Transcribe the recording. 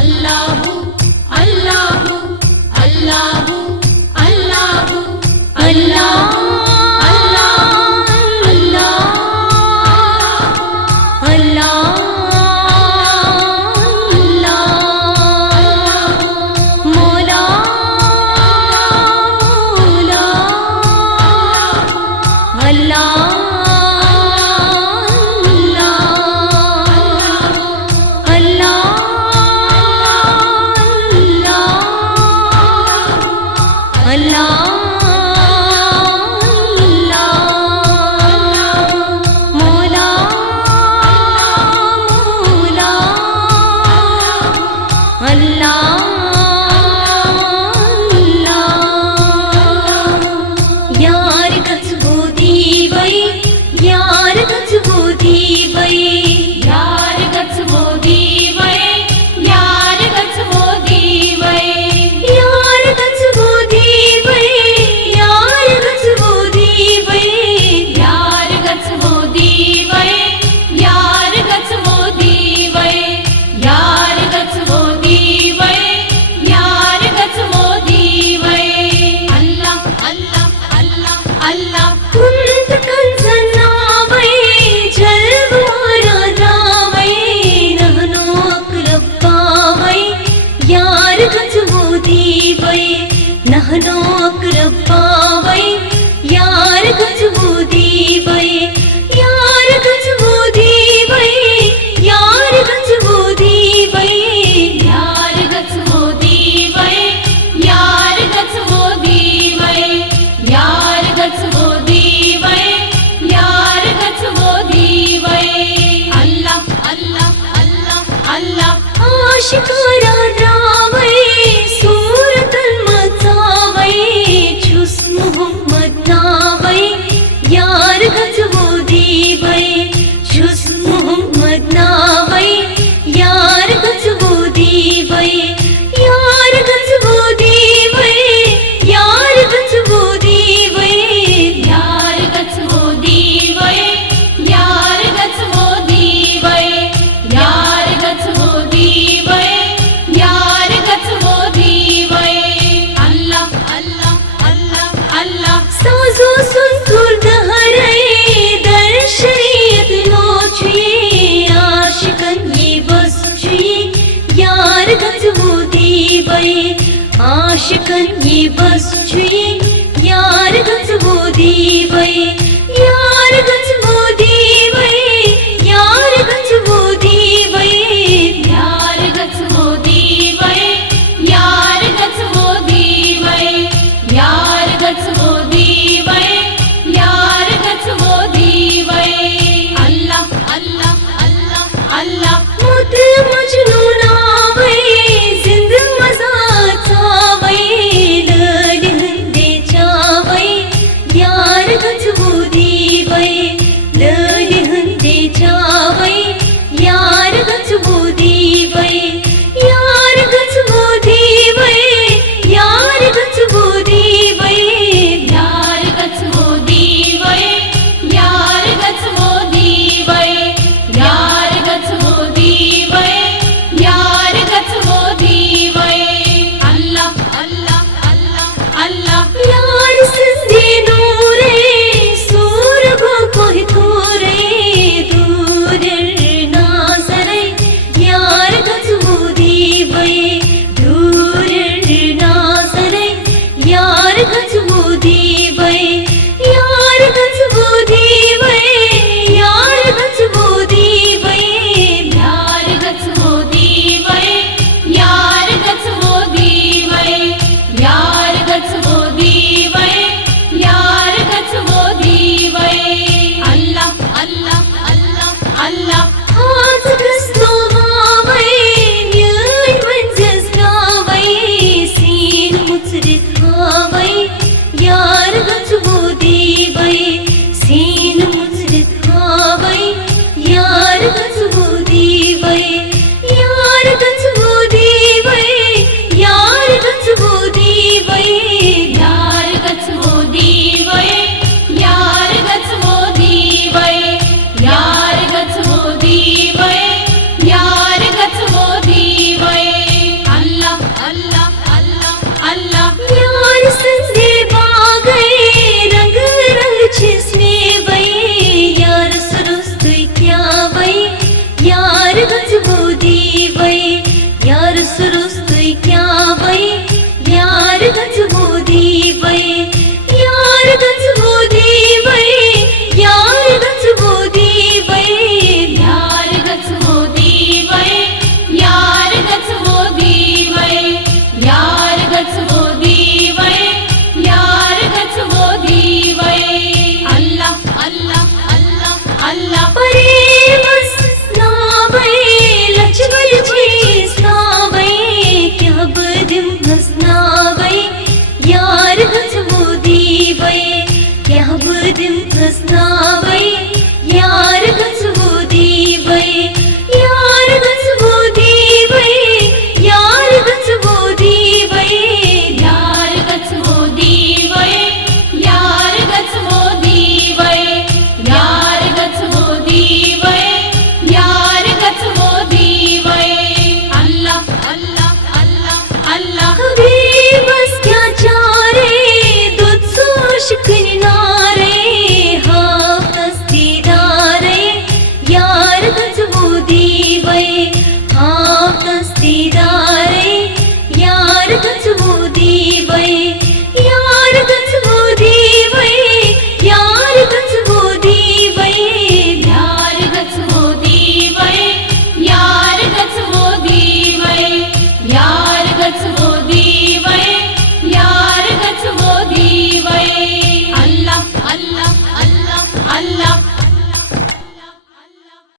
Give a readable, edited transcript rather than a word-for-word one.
अल्लाहु अल्लाहु अल्लाहु अल्लाहु अल्लाह नहनो अक़रबावै यार गजबूदी वै यार गजबूदी वै यार गजबूदी वै यार गजबूदी वै यार गजबूदी वै यार गजबूदी वै यार गजबूदी वै अल्लाह अल्लाह अल्लाह अल्लाह आशिकारा रावै यार गजबूदी वै छुस मोहम्मद नावै यार गजबूदी वै यार गजबूदी वै यार गजबूदी वै यार गजबूदी वै यार गजबूदी वै यार गजबूदी वै यार गजबूदी वै अल्लाह अल्लाह अल्लाह अल्लाह साजो सुन आशिकन ये बस छुए यार गजबूदी वै यार गजबूदी वै यार गजबूदी वै यार गजबूदी वै यार गजबूदी वै यार गजबूदी वै यार गजबूदी वै अल्लाह अल्लाह अल्लाह अल्लाह मुत मजनूना वै जिंद मजा यार गजबूदी वै दीदारे यार गजबो दीवै यार गजबो दीवै यार गजबो दीवै यार गजबो दीवै यार गजबो दीवै यार गजबो दीवै यार गजबो दीवै अल्लाह अल्लाह अल्लाह अल्लाह